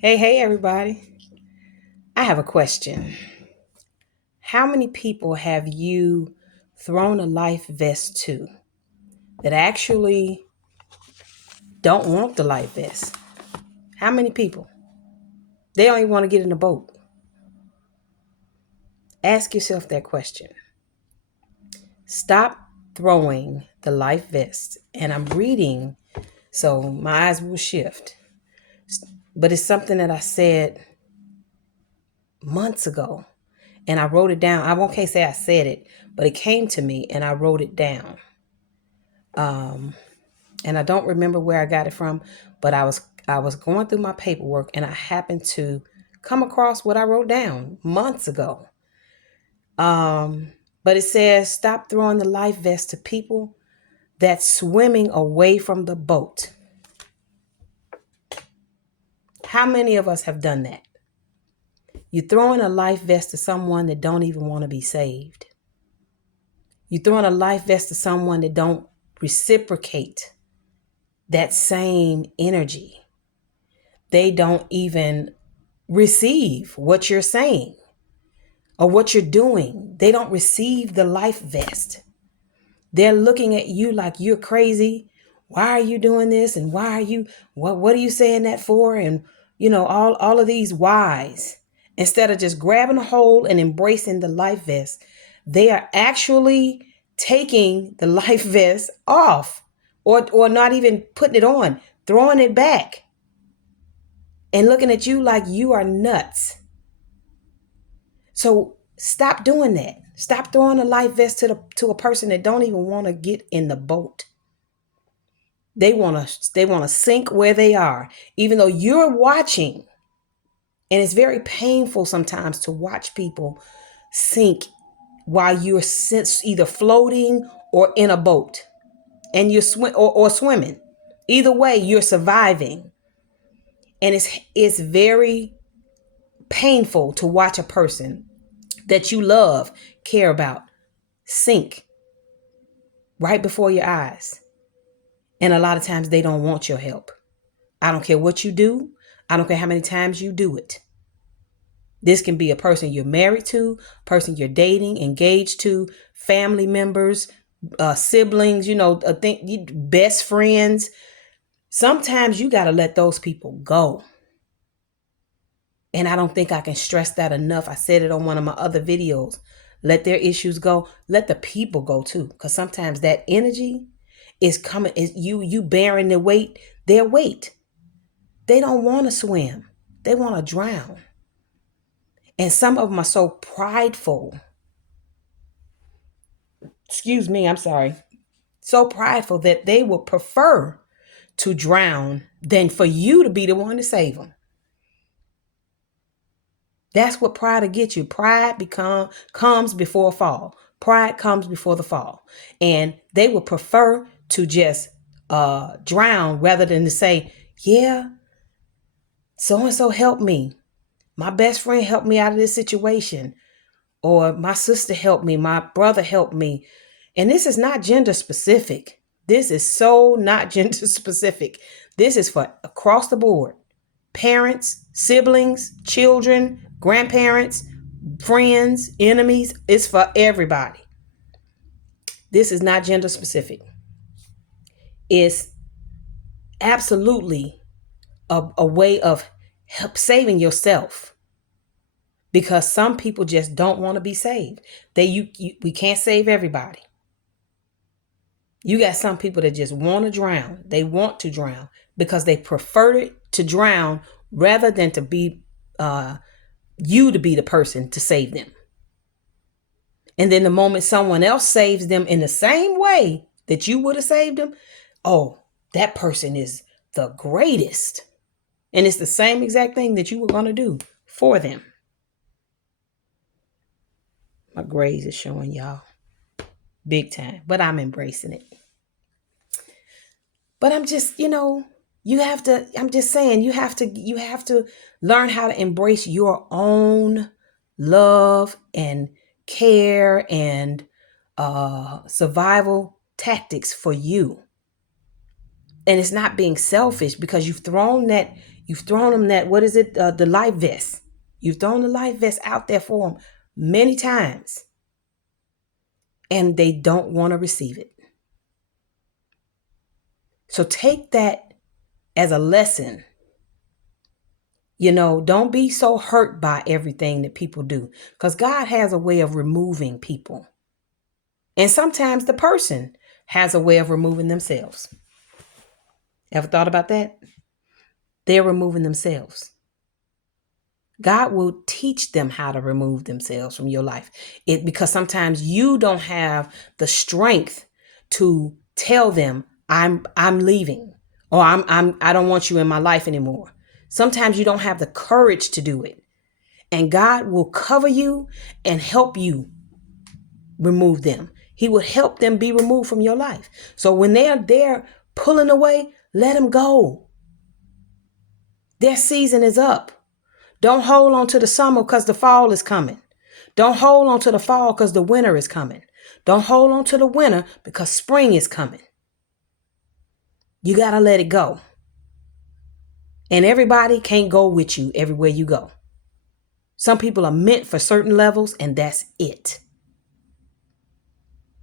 Hey, everybody. I have a question. How many people have you thrown a life vest to that actually don't want the life vest? How many people? They don't even want to get in the boat. Ask yourself that question. Stop throwing the life vest. And I'm reading, so my eyes will shift. But it's something that I said months ago. And I wrote it down. I won't say I said it, but it came to me and I wrote it down. And I don't remember where I got it from, but I was going through my paperwork and I happened to come across what I wrote down months ago. But it says, stop throwing the life vest to people that's swimming away from the boat. How many of us have done that? You're throwing a life vest to someone that don't even want to be saved. You're throwing a life vest to someone that don't reciprocate that same energy. They don't even receive what you're saying or what you're doing. They don't receive the life vest. They're looking at you like you're crazy. Why are you doing this? And why are you, what are you saying that for? And, all of these whys. Instead of just grabbing a hold and embracing the life vest, they are actually taking the life vest off or not even putting it on, throwing it back and looking at you like you are nuts. So stop doing that. Stop throwing a life vest to a person that don't even want to get in the boat. They want to sink where they are, even though you're watching. And it's very painful sometimes to watch people sink while you're either floating or in a boat, and you're or swimming. Either way, you're surviving, and it's very painful to watch a person that you love, care about, sink right before your eyes. And a lot of times they don't want your help. I don't care what you do. I don't care how many times you do it. This can be a person you're married to, person you're dating, engaged to, family members, siblings, best friends. Sometimes you got to let those people go. And I don't think I can stress that enough. I said it on one of my other videos. Let their issues go. Let the people go too. Because sometimes that energy is coming, is you bearing their weight. They don't want to swim. They want to drown. And some of them are so prideful. Excuse me, I'm sorry. So prideful that they would prefer to drown than for you to be the one to save them. That's what pride will get you. Pride comes before a fall. Pride comes before the fall. And they would prefer to just drown rather than to say, yeah, so-and-so helped me. My best friend helped me out of this situation. Or my sister helped me. My brother helped me. And this is not gender specific. This is so not gender specific. This is for across the board. Parents, siblings, children, grandparents, friends, enemies. It's for everybody. This is not gender specific. It's absolutely a way of help saving yourself. Because some people just don't want to be saved. We can't save everybody. You got some people that just want to drown. They want to drown because they prefer to drown rather than to be you to be the person to save them. And then the moment someone else saves them in the same way that you would have saved them, oh, that person is the greatest. And it's the same exact thing that you were going to do for them. My grades is showing y'all big time, but I'm embracing it. But I'm just, I'm just saying, you have to learn how to embrace your own love and care and survival tactics for you. And it's not being selfish because you've thrown You've thrown them that, what is it? The life vest. You've thrown the life vest out there for them many times, and they don't want to receive it. So take that as a lesson. Don't be so hurt by everything that people do, because God has a way of removing people. And sometimes the person has a way of removing themselves. Ever thought about that? They're removing themselves. God will teach them how to remove themselves from your life. Because sometimes you don't have the strength to tell them, I'm leaving, or I don't want you in my life anymore. Sometimes you don't have the courage to do it. And God will cover you and help you remove them. He will help them be removed from your life. So when they're there pulling away, let them go. Their season is up. Don't hold on to the summer because the fall is coming. Don't hold on to the fall because the winter is coming. Don't hold on to the winter because spring is coming. You got to let it go. And everybody can't go with you everywhere you go. Some people are meant for certain levels, and that's it.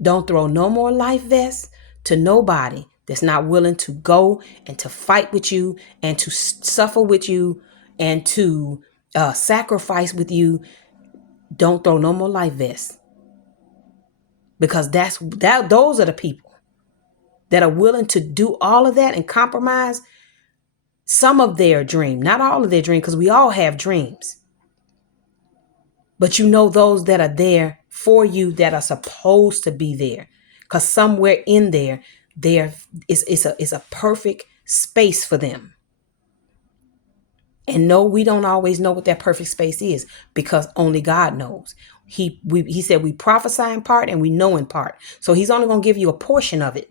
Don't throw no more life vests to nobody that's not willing to go and to fight with you and to suffer with you and to sacrifice with you. Don't throw no more life vests, because those are the people that are willing to do all of that and compromise some of their dream, not all of their dream, because we all have dreams. But those that are there for you, that are supposed to be there, because somewhere in there is a perfect space for them. And no, we don't always know what that perfect space is, because only God knows. He said we prophesy in part and we know in part. So he's only going to give you a portion of it.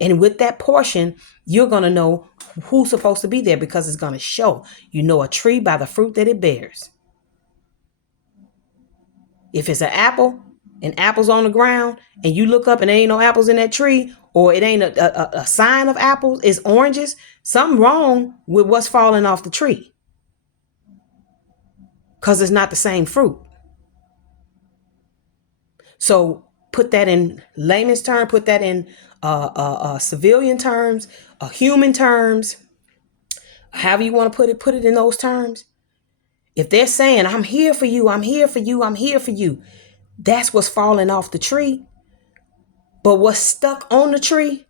And with that portion, you're going to know who's supposed to be there, because it's going to show. A tree by the fruit that it bears. If it's an apple and apples on the ground and you look up and there ain't no apples in that tree, or it ain't a sign of apples, it's oranges, something wrong with what's falling off the tree, because it's not the same fruit. So put that in layman's terms, put that in civilian terms, human terms, however you want to put it in those terms. If they're saying, I'm here for you, I'm here for you, I'm here for you, that's what's falling off the tree. But what's stuck on the tree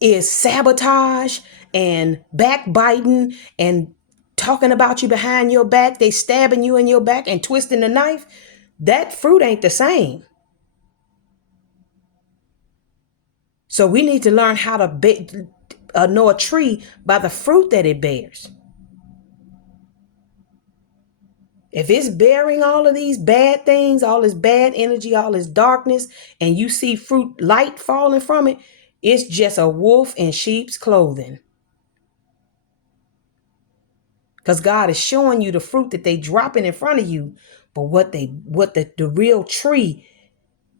is sabotage and backbiting and talking about you behind your back. They stabbing you in your back and twisting the knife. That fruit ain't the same. So we need to learn how to know a tree by the fruit that it bears. If it's bearing all of these bad things, all this bad energy, all this darkness, and you see fruit light falling from it, it's just a wolf in sheep's clothing. Because God is showing you the fruit that they dropping in front of you, but what the real tree,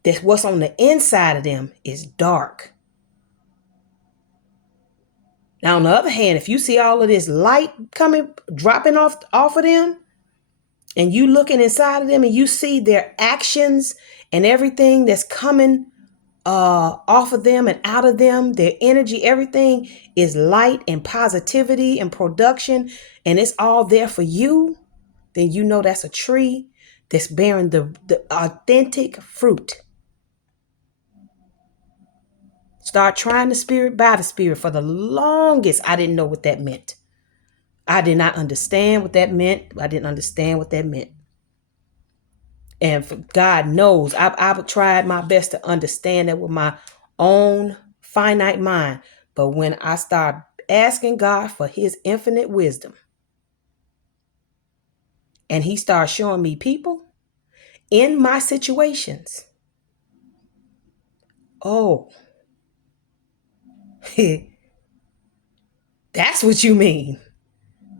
that's what's on the inside of them, is dark. Now, on the other hand, if you see all of this light dropping off of them, and you looking inside of them and you see their actions and everything that's coming off of them and out of them, their energy, everything is light and positivity and production, and it's all there for you, then that's a tree that's bearing the authentic fruit. Start trying the spirit by the spirit. For the longest, I didn't know what that meant. I did not understand what that meant. I didn't understand what that meant. And for God knows, I've tried my best to understand that with my own finite mind. But when I start asking God for his infinite wisdom, and he starts showing me people in my situations, oh, that's what you mean.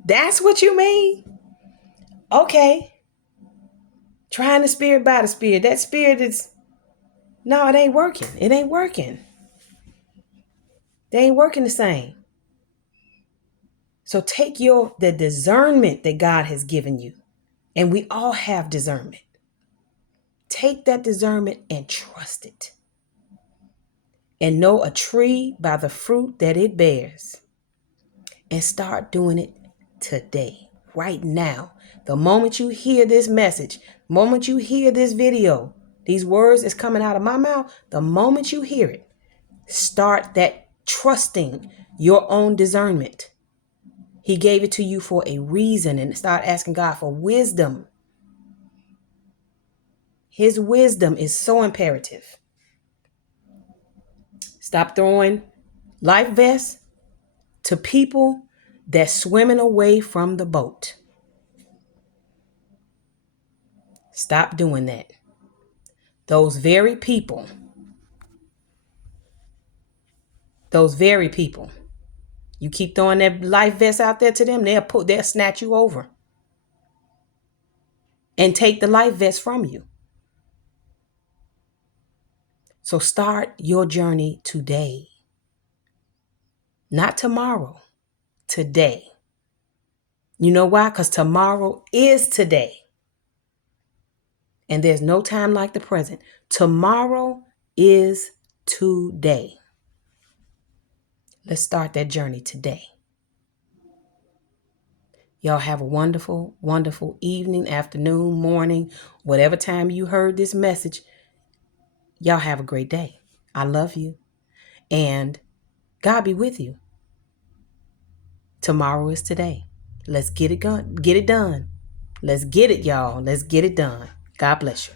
That's what you mean? Okay. Trying the spirit by the spirit. That spirit is, no, it ain't working. It ain't working. They ain't working the same. So take the discernment that God has given you, and we all have discernment. Take that discernment and trust it. And know a tree by the fruit that it bears. And start doing it today, right now. The moment you hear this message, the moment you hear this video, these words is coming out of my mouth, the moment you hear it, start that trusting your own discernment. He gave it to you for a reason, and start asking God for wisdom. His wisdom is so imperative. Stop throwing life vests to people that's swimming away from the boat. Stop doing that. Those very people, you keep throwing that life vest out there to them, they'll snatch you over and take the life vest from you. So start your journey today. Not tomorrow, today. You know why? Because tomorrow is today. And there's no time like the present. Tomorrow is today. Let's start that journey today. Y'all have a wonderful, wonderful evening, afternoon, morning, whatever time you heard this message. Y'all have a great day. I love you. And God be with you. Tomorrow is today. Let's get it done. Let's get it, y'all. Let's get it done. God bless you.